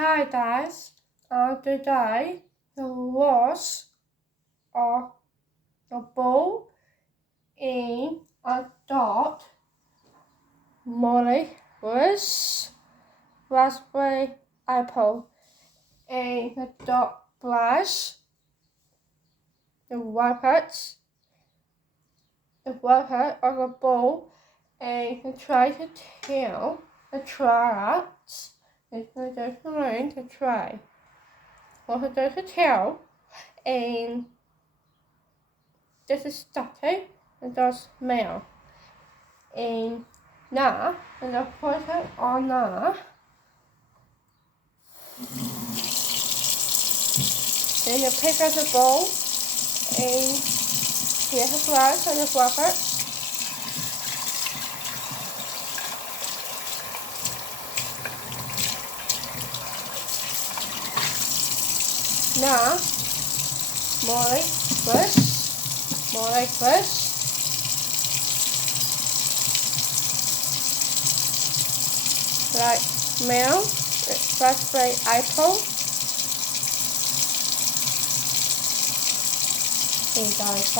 Hi guys, today there was a ball in a dot. Molly was raspberry apple and the dot brush, the water of the ball and the try to tell the carrots. It's just learn to try. What it does to tell and this is starting and does smell. And now and the photo on now. Then you pick up the bowl and here's the glass and the water. Now, Molly first. Like smell, raspberry apple. And guys,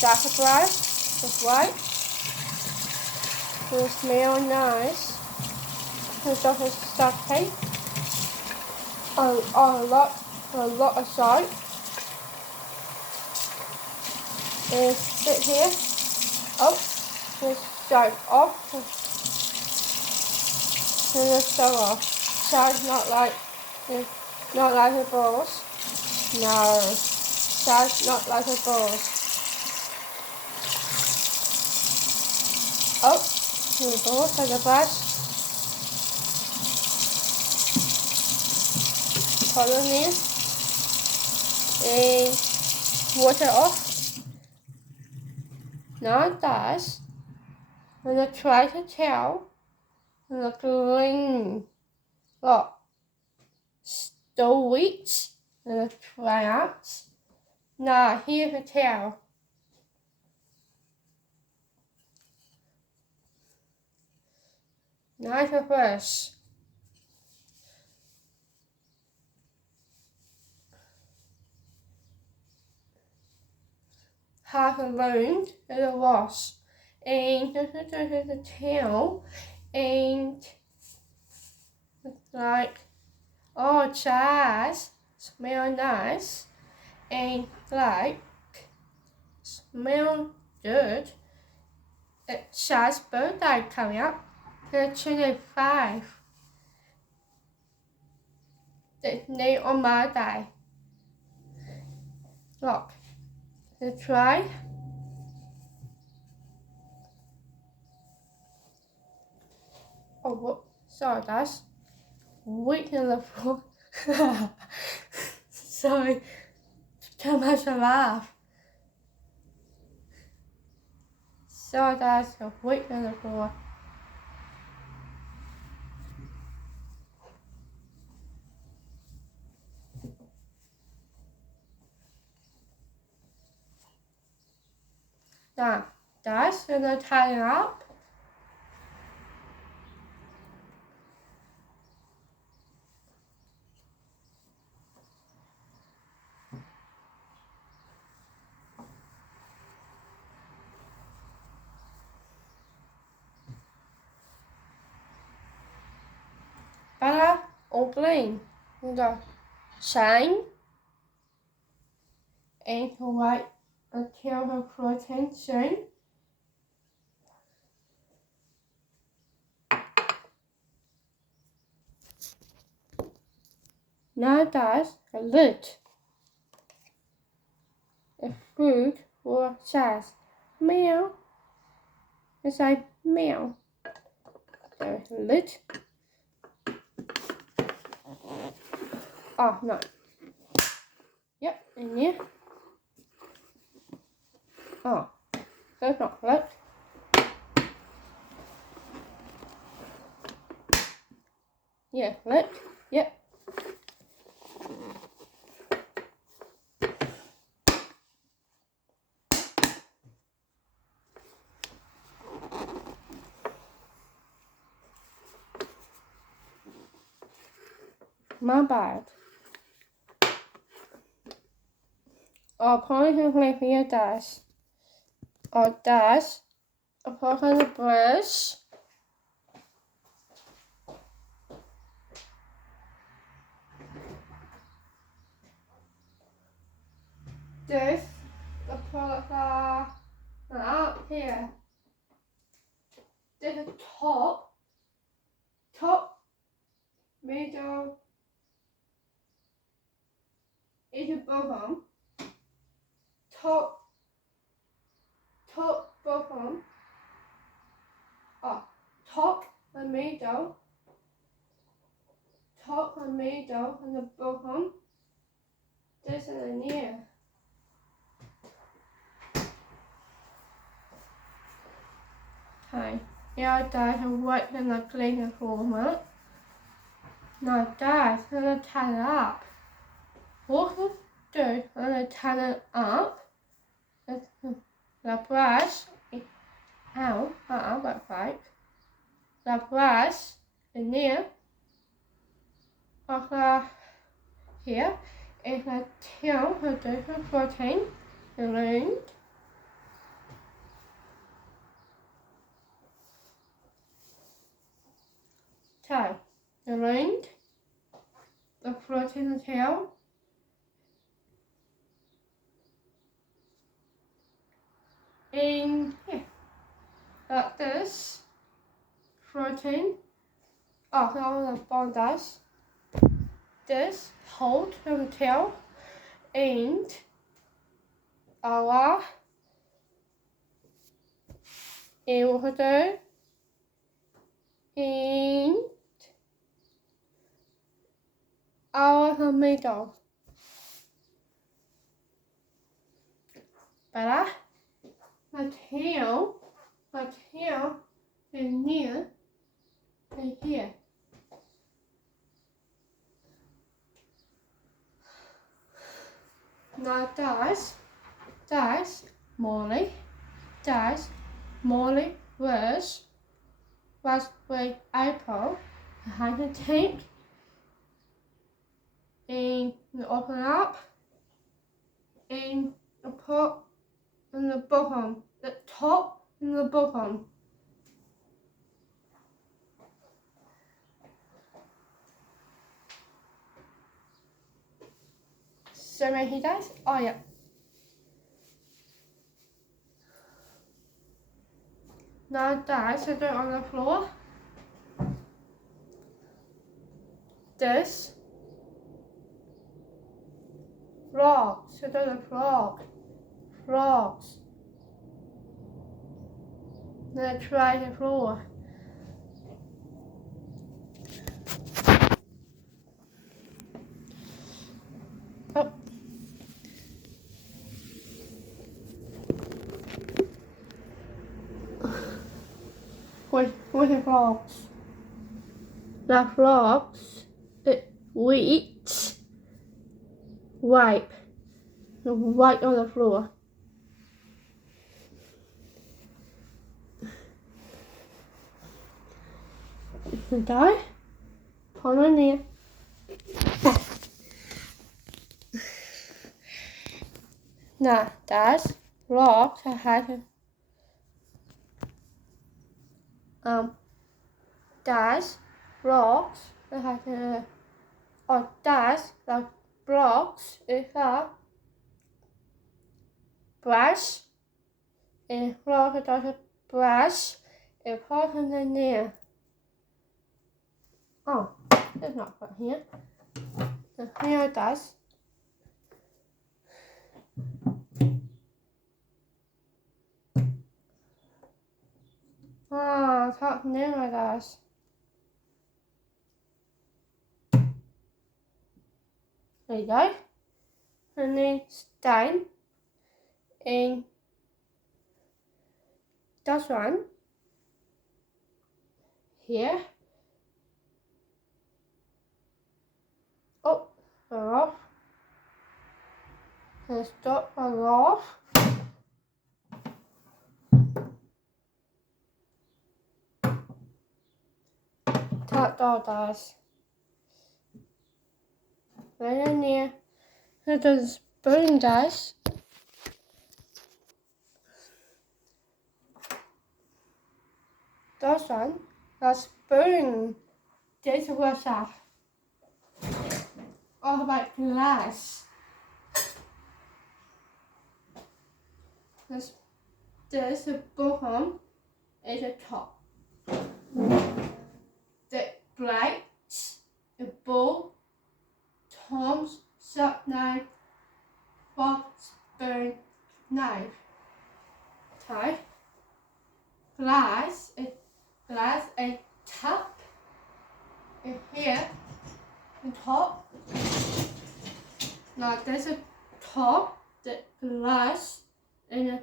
dark brush is white. Will smell nice. It's also stuffy. A lot of salt. And sit here. Oh, just start off. And just start off. Salt's not like the balls. No, salt's not like the balls. Oh, the balls and the brush. Put them in and water off. Now it does. And I try to tell the green look still wheat and the tryouts. Now here's the tail. Now the fish. Half a round and a wash. And this is the tail. And it's like, oh, cheese, smell nice. And like, smell good. It's Shah's birthday coming up. The 25. It's name on my day. Look, let's try. Oh, what? Sorry, guys. Wait till the floor. Sorry, too much to laugh. Sorry, guys. Wait till the floor. Now, that's gonna tie it up. Butter or green. The shine and white until the protein shine. Now that's a lid. A food or sauce. Meow. It's like meow. There's a lid. Oh, no. Yep, in here. Oh, that's not lid. Yeah, lid. Yep. my bag. I'll probably make me a dash. Or dash. I'll put on the brush. This, I'll put up here. There's a top, middle, is a bottom, top, bottom, top and middle, and the bottom. This is in here. Okay, now that I'm wiping the cleaner format. Now that's gonna tie it up. What we do, I'm gonna tie it up. The brush, that's right. The brush in there, here, is a tail for different protein, around. So, around the protein tail. In here, like this, protein, on the bondage, this hold the tail, and our order, and our middle. Better? The tail is near and here. Now that's Molly was with apple. I had to take and open up and put in the bottom, the top and the bottom. So when he does, oh yeah. Now that, set it on the floor. This frog, set on the frogs. Then try the floor. Oh. With the frogs. The frogs, wheat, wipe on the floor. The die, put on there. Now that's rocks. I had to that's rocks. I had to that's the blocks is a brush. And rock is a brush. It falls in there. Oh, it's not put here. The here does. Ah, top near does. There you go. And then stain. And that's one. Here. Oh, off. And stop off. That doll does. right in there. So the spoon does. This one, the spoon, dishwasher. All about glass. This is a bottom, is a top. The plates, a bowl, tongs, sharp knife, fork, spoon, knife. Okay. Glass, a top, and here, the top. Now there's a top, the glass, and a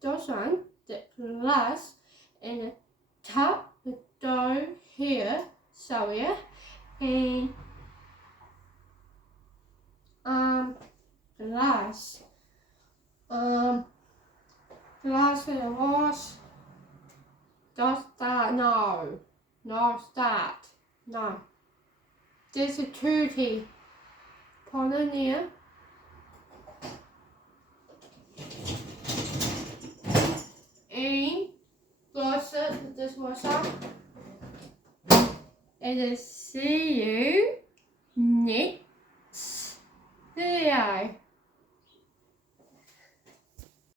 this one, the glass, and the top, the door here, sorry, and glass, glass and wash. Does that no start no. This is tutti. Put in here. And close it. This was up. And I see you next video.